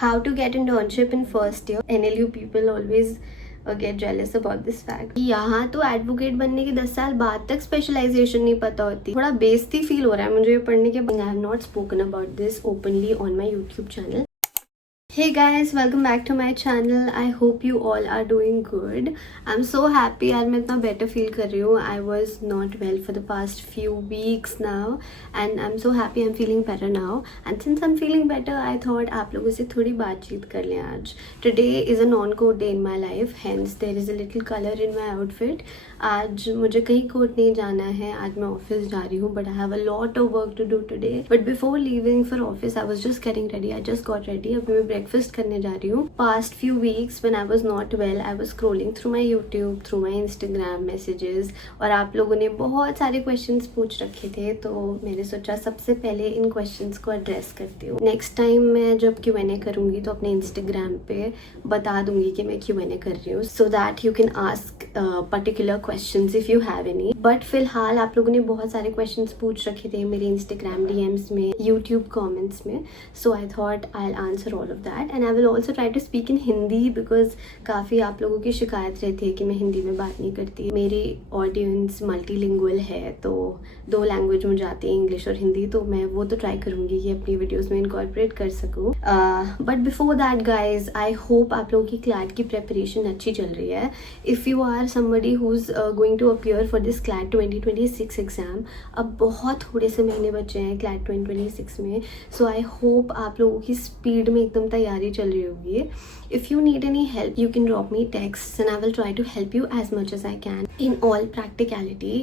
How to get internship in first year. NLU people always get jealous about this fact. यहाँ तो advocate बनने के 10 साल बाद तक स्पेशलाइजेशन नहीं पता होती. थोड़ा बेइज्जती फील हो रहा है मुझे ये पढ़ने के बाद. I have not spoken about this openly on my YouTube channel. Hey guys, welcome back to my channel. I hope you all are doing good. I'm so happy यार मैं इतना better feel कर रही हूँ. I was not well for the past few weeks now and I'm so happy I'm feeling better now. And since I'm feeling better, I thought आप लोगों से थोड़ी बातचीत कर लें आज. Today is a non-court day in my life, hence there is a little color in my outfit. आज मुझे कहीं कोर्ट नहीं जाना है. आज मैं ऑफिस जा रही हूँ, but I have a lot of work to do today. But before leaving for office, I was just getting ready. I just got ready. अभी मैं breakfast करने जा रही हूँ. Past few weeks when I was not well, I was scrolling through my YouTube, through my Instagram messages और आप लोगों ने बहुत सारे questions पूछ रखे थे, तो मैंने सोचा सबसे पहले इन questions को address करती हूँ. Next time मैं जब Q&A करूँगी तो अपने Instagram पे बता दूँगी कि मैं Q&A कर रही हूँ, so that you can ask particular questions if you have any. But फिलहाल आप लोगों ने बहुत सारे questions पूछ रखे थे मेरे Instagram DMs में, YouTube comments में, so I thought I'll answer all of that and I will also try to speak in Hindi because काफ़ी आप लोगों की शिकायत रहती है कि मैं हिंदी में बात नहीं करती. मेरी ऑडियंस मल्टीलिंगुअल है, तो 2 लैंग्वेज मुझे आती है, इंग्लिश और हिंदी, तो मैं वो तो ट्राई करूँगी कि अपनी वीडियोस में इनकॉर्पोरेट कर सकूँ. But before that guys, I hope आप लोगों की क्लैट की प्रेपरेशन अच्छी चल रही है. If you are somebody who is going to appear for this CLAT 2026 exam, अब बहुत थोड़े से महीने बचे हैं क्लैट 2026 में, सो आई होप आप लोगों की स्पीड में एकदम तैयारी चल रही होगी. If you need any help, you can drop me texts and I will try to help you as much as I can. In all practicality,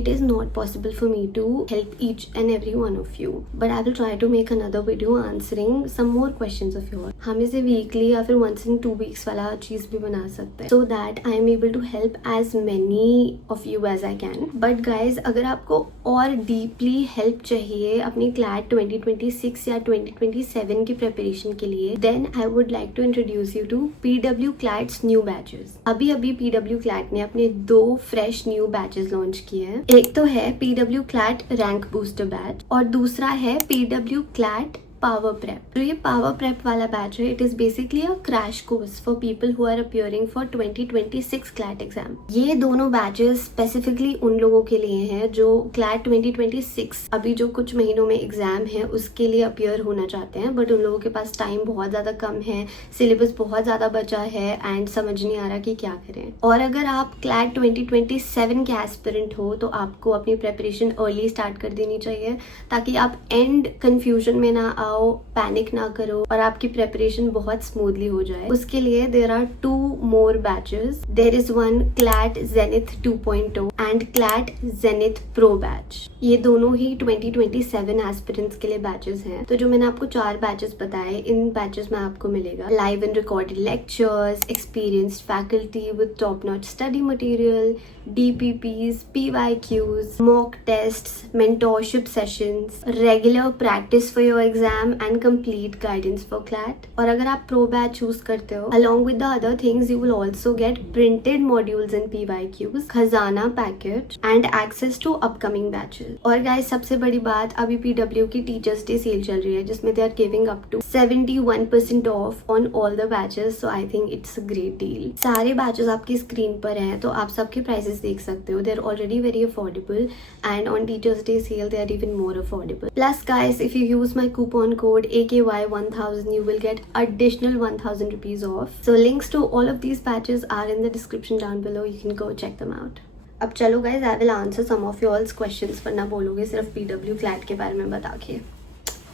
it is not possible for me to help each and every one of you, but I will try to make another video answering some more questions of yours. हम इसे weekly या फिर once in 2 weeks वाला चीज़ भी बना सकते हैं, so that I am able to help as many of you as I can. But guys, अगर आपको और deeply help चाहिए अपनी CLAT 2026 या 2027 की preparation के लिए, then I would like to introduce you to PW CLAT's new batches. अभी PW CLAT ने अपने 2 fresh new batches launch किए हैं. एक तो है PW CLAT Rank Booster Batch और दूसरा है PW CLAT पावर प्रेप. तो ये पावर प्रेप वाला बैच है. It is basically a crash course for people who are appearing for 2026 CLAT exam. ये दोनों बैचेस स्पेसिफिकली उन लोगों के लिए हैं जो क्लैट 2026 अभी जो कुछ महीनों में एग्जाम है उसके लिए अपियर होना चाहते हैं, बट उन लोगों के पास टाइम बहुत ज़्यादा कम है, सिलेबस बहुत ज़्यादा बचा है एंड समझ नहीं आ रहा कि क्या करें. और अगर आप क्लैट 2027 के एस्पिरेंट हो तो आपको अपनी प्रेपरेशन अर्ली स्टार्ट कर देनी चाहिए, ताकि आप एंड कन्फ्यूजन में ना आओ, पैनिक ना करो और आपकी प्रेपरेशन बहुत स्मूथली हो जाए. उसके लिए there are 2 more batches. There is one CLAT Zenith 2.0 and CLAT Zenith pro batch. ये दोनों ही 2027 एस्पिरेंट्स के लिए बैचेस हैं. तो जो मैंने आपको 4 बैचेस बताए, इन बैचेस में आपको मिलेगा live and recorded lectures, experienced faculty with top notch study material, DPPs, PYQs, mock tests, mentorship sessions, regular practice for your exam and complete guidance for CLAT. और अगर आप pro batch choose करते हो, along with the other things, you will also get printed modules and PYQs, खजाना package and access to upcoming batches. और guys, सबसे बड़ी बात, अभी PW की Teachers Day सेल चल रही है जिसमें they are giving up to 71% off on all the batches, so I think it's a great deal. सारे batches आपकी स्क्रीन पर हैं, तो आप सबके प्राइसेस देख सकते हो. They're already very affordable and on Teachers Day sale they are even more affordable. Plus guys, if you use my coupon code AKY1000, you will get additional 1000 rupees off. So links to all of these batches are in the description down below. You can go check them out. अब चलो guys, I will answer some of your all's questions, वरना बोलोगे सिर्फ PW CLAT के बारे में बता के.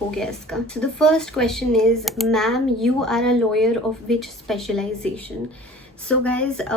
हो गया इसका. So the first question is, ma'am, you are a lawyer of which specialization? So guys,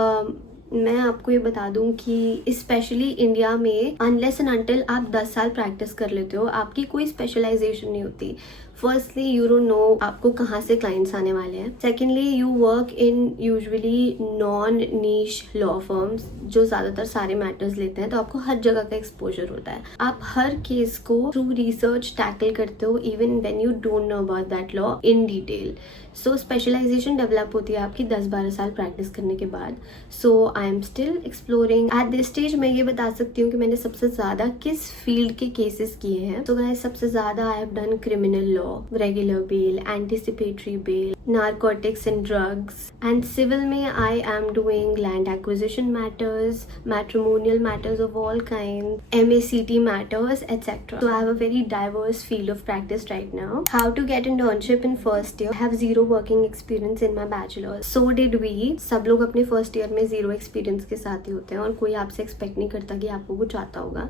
मैं आपको ये बता दूं कि स्पेशली इंडिया में अनलेस एंड अनटिल आप 10 साल प्रैक्टिस कर लेते हो, आपकी कोई स्पेशलाइजेशन नहीं होती. फर्स्टली यू डोंट नो आपको कहाँ से क्लाइंट्स आने वाले हैं. Secondly you work in usually non niche law firms जो ज़्यादातर सारे मैटर्स लेते हैं, तो आपको हर जगह का एक्सपोजर होता है. आप हर केस को थ्रू रिसर्च टैकल करते हो even when you don't know about that law in detail. So specialisation develop होती है आपकी 10-12 साल प्रैक्टिस करने के बाद. So I am still exploring. At this stage मैं ये बता सकती हूँ कि मैंने सबसे ज़्यादा किस फील्ड के केसेस किए हैं. तो गाइस, सबसे ज़्यादा I have done criminal law, law, regular bell, anticipatory bell, narcotics and drugs, and civil में I am doing land acquisition matters, matrimonial matters of all kinds, MACT matters, etc. So I have a very diverse field of practice right now. How to get internship in first year? I have zero working experience in my bachelor's. So did we. सब लोग अपने first year में zero experience के साथ ही होते हैं और कोई आपसे एक्सपेक्ट नहीं करता कि आपको कुछ आता होगा.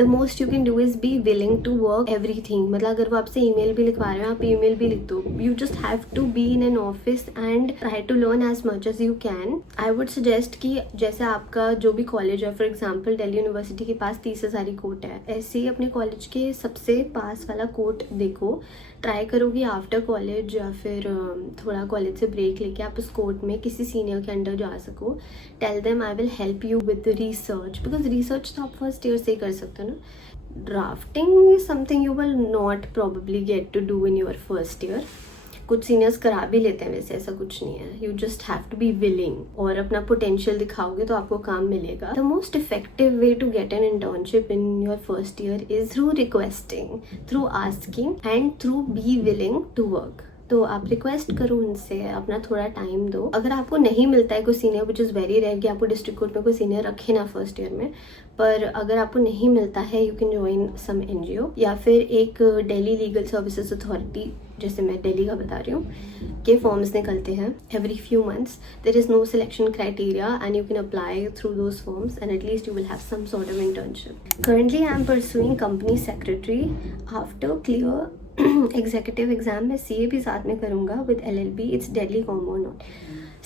The most you can do is be willing to work everything. मतलब अगर वो आपसे ईमेल भी लिखवा रहे हो, आप ईमेल भी लिख दो. You just have to be in an office and try to learn as much as you can. I would suggest कि जैसे आपका जो भी कॉलेज है, फॉर एग्जांपल दिल्ली यूनिवर्सिटी के पास 30,000 कोर्ट है, ऐसे ही अपने कॉलेज के सबसे पास वाला कोर्ट देखो. ट्राई करो कि आफ्टर कॉलेज या फिर थोड़ा कॉलेज से ब्रेक लेके आप उस कोर्ट में किसी सीनियर के अंडर जा सको. Tell them I will help you with the research, because research तो आप फर्स्ट ईयर से ही कर सकते हो ना. Drafting is something you will not probably get to do in your first year. कुछ सीनियर्स करा भी लेते हैं, वैसे ऐसा कुछ नहीं है. You just have to be willing, और अपना पोटेंशियल दिखाओगे तो आपको काम मिलेगा. The most effective way to get an internship in your first year is through requesting, through asking and through be willing to work. तो आप रिक्वेस्ट करो उनसे, अपना थोड़ा टाइम दो. अगर आपको नहीं मिलता है कोई senior, which is very rare कि आपको डिस्ट्रिक्ट कोर्ट में कोई सीनियर रखे ना फर्स्ट ईयर में, पर अगर आपको नहीं मिलता है you can join some NGO या फिर एक दिल्ली लीगल सर्विसेज अथॉरिटी, जैसे मैं दिल्ली का बता रही हूँ, के फॉर्म्स निकलते हैं every few months. There is no selection criteria and you can apply through those forms and at least you will have some sort of internship. Currently I am pursuing company secretary. After clear executive exam में CA भी साथ में करूँगा with LLB. It's daily common not.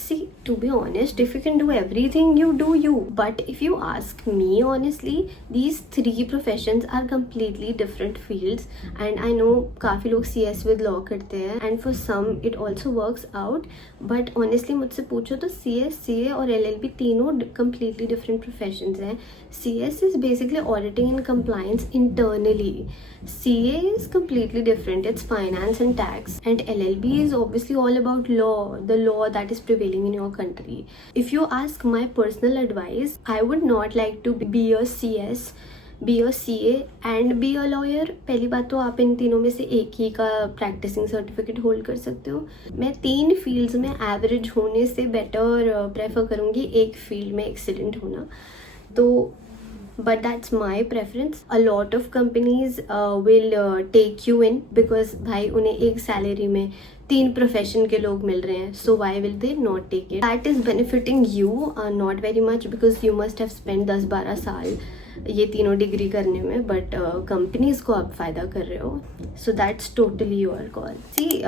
See, to be honest, if you can do everything, you do you. But if you ask me honestly, these three professions are completely different fields. And I know काफ़ी लोग CS with law करते हैं, and for some it also works out. But honestly मुझसे पूछो तो CS, CA और LLB तीनों completely different professions हैं. CS is basically auditing and compliance internally. CA is completely different. It's finance and tax. And LLB is obviously all about law, the law that is prevailing in your country. If you ask my personal advice, I would not like to be a CS, be a CA and be a lawyer. पहली बात तो आप इन तीनों में से एक ही का practising certificate hold कर सकते हो. मैं 3 फील्ड्स में एवरेज होने से बेटर प्रेफर करूँगी एक फील्ड में एक्सीलेंट होना. तो but that's my preference. A lot of companies will take you in because भाई उन्हें एक सैलरी में 3 प्रोफेशन के लोग मिल रहे हैं. So why will they not take it? That is benefiting you not very much because you must have spent 10-12 साल ये तीनों डिग्री करने में, बट कंपनीज को आप फ़ायदा कर रहे हो. So that's totally your call. See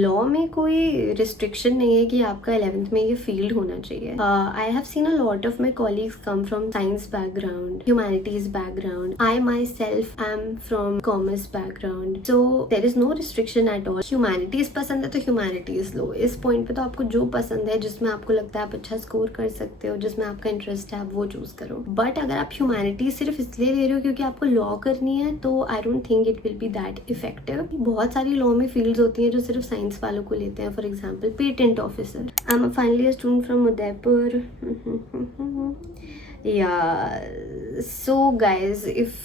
law में कोई रिस्ट्रिक्शन नहीं है कि आपका 11th में ये फील्ड होना चाहिए. I have seen a lot of my colleagues come from science background, humanities background. I myself am from commerce background. So there is no restriction at all. Humanities पसंद है तो humanities लो. इस point पे तो आपको जो पसंद है, जिसमें आपको लगता है आप अच्छा स्कोर कर सकते हो, जिसमें आपका इंटरेस्ट है, आप वो चूज करो. बट अगर आप ह्यूमैनिटीज सिर्फ इसलिए ले रहे हो क्योंकि आपको लॉ करनी है, तो I don't think it will be that effective. बहुत सारी लॉ में फील्ड्स होती हैं जो सिर्फ साइंस वालों को लेते हैं. For example patent officer. I am finally year student from Udaipur. Yeah, so guys, if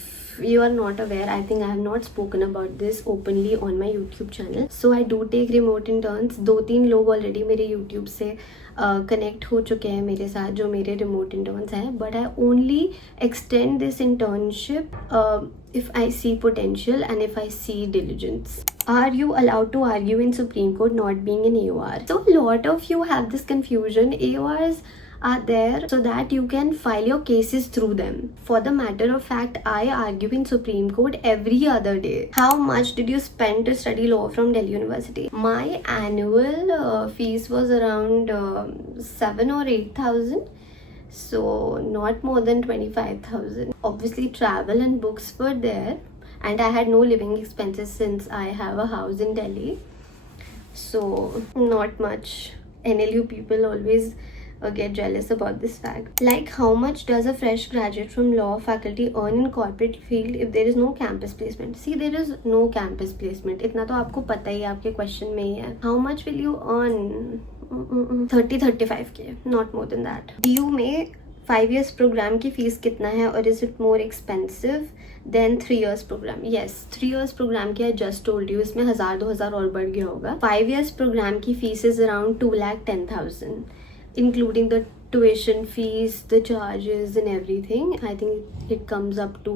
you are not aware, I think I have not spoken about this openly on my YouTube channel. So I do take remote interns. 2-3 लोग already मेरे YouTube से connect हो चुके हैं मेरे साथ जो मेरे रिमोट इंटर्न्स हैं. But I only extend this internship if I see potential and if I see diligence. Are you allowed to argue in Supreme Court not being an AOR? So a lot of you have this confusion. AORs are there so that you can file your cases through them. For the matter of fact, I argue in Supreme Court every other day. How much did you spend to study law from Delhi University? My annual fees was around 7 or 8,000. So not more than 25,000. Obviously travel and books were there, and I had no living expenses since I have a house in Delhi. So not much. NLU people always get jealous about this fact. Like, how much does a fresh graduate from law faculty earn in corporate field if there is no campus placement? See, there is no campus placement. इतना तो आपको पता ही, आपके question में ही है. How much will you earn? 30-35K, not more than that. DU में 5 years program की fees कितना है, और is it more expensive than 3 years program, yes 3 years program की आई जस्ट टोल्ड यू, इसमें 1000-2000 और बढ़ गया होगा. 5 years प्रोग्राम की fees is around 2,10,000 including the tuition fees, the charges and everything. I think it comes up to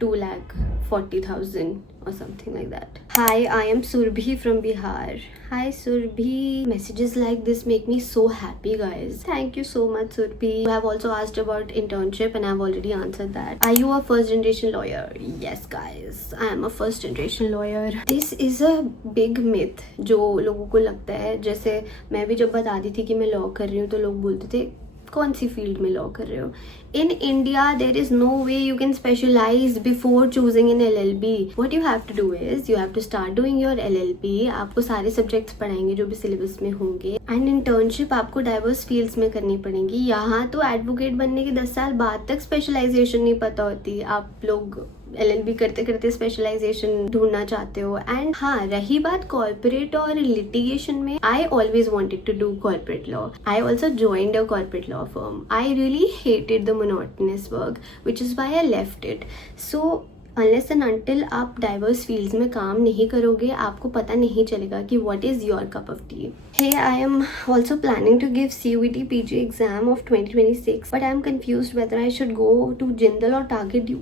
2,40,000 or something like that. Hi, I am Surbhi from Bihar. Hi Surbhi. Messages like this make me so happy, guys. Thank you so much, Surbhi. You have also asked about internship and I have already answered that. Are you a first generation lawyer? Yes guys, I am a first generation lawyer. This is a big myth जो लोगों को लगता है. जैसे मैं भी जब बताती थी कि मैं लॉ कर रही हूँ तो लोग बोलते थे कौन सी फील्ड में लॉ कर रहे हो. In India there is no way you can specialise before choosing in LLB. What you have to do is you have to start doing your LLB. आपको सारे सब्जेक्ट्स पढ़ाएंगे जो भी सिलेबस में होंगे. एंड इंटर्नशिप आपको डाइवर्स फील्ड्स में करनी पड़ेगी. यहाँ तो एडवोकेट बनने के 10 साल बाद तक स्पेशलाइजेशन नहीं पता होती. आप लोग LLB करते करते स्पेशलाइजेशन ढूंढना चाहते हो. एंड हाँ, रही बात कॉर्पोरेट और लिटिगेशन में, I always wanted to do corporate law. I also joined a corporate law firm. I really hated the monotonous work which is why I left it. So unless and until आप diverse fields में काम नहीं करोगे, आपको पता नहीं चलेगा कि what is your cup of tea. Hey, I am also planning to give CUET PG exam of 2026 but I am confused whether I should go to Jindal और टारगेट ड्यू.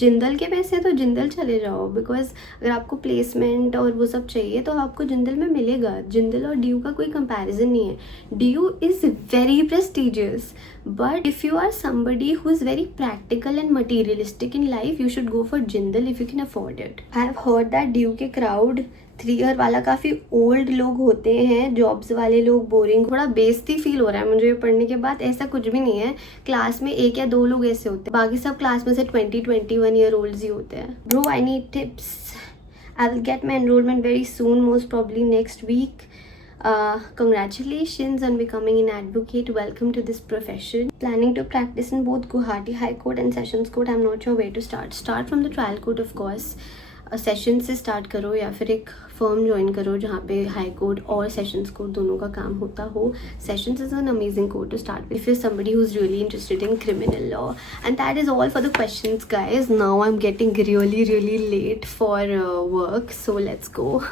जिंदल के पैसे तो जिंदल चले जाओ, बिकॉज अगर आपको प्लेसमेंट और वो सब चाहिए तो आपको जिंदल में मिलेगा. जिंदल और ड्यू का कोई कंपैरिजन नहीं है. DU is very prestigious, but if you are somebody who is very practical and materialistic in life, you should go for Jindal if you can afford it. I have heard that DU के crowd 3 year वाला काफ़ी old लोग होते हैं, jobs वाले लोग boring. थोड़ा बेइज्जती फील हो रहा है मुझे पढ़ने के बाद. ऐसा कुछ भी नहीं है. क्लास में 1 या 2 लोग ऐसे होते हैं, बाकी सब क्लास में से 20-21 year olds ही होते हैं. Bro, I need tips. I will get my enrolment very soon, most probably next week. Congratulations on becoming an advocate. Welcome to this profession. Planning to practice in both Guwahati High Court and Sessions Court. I'm not sure where to start. Start from the trial court, of course. Session से start करो या फिर एक firm join करो जहाँ पे high court और sessions court दोनों का काम होता हो. Sessions is an amazing court to start if you somebody who is really interested in criminal law. And that is all for the questions guys. Now I am getting really late for work, so let's go.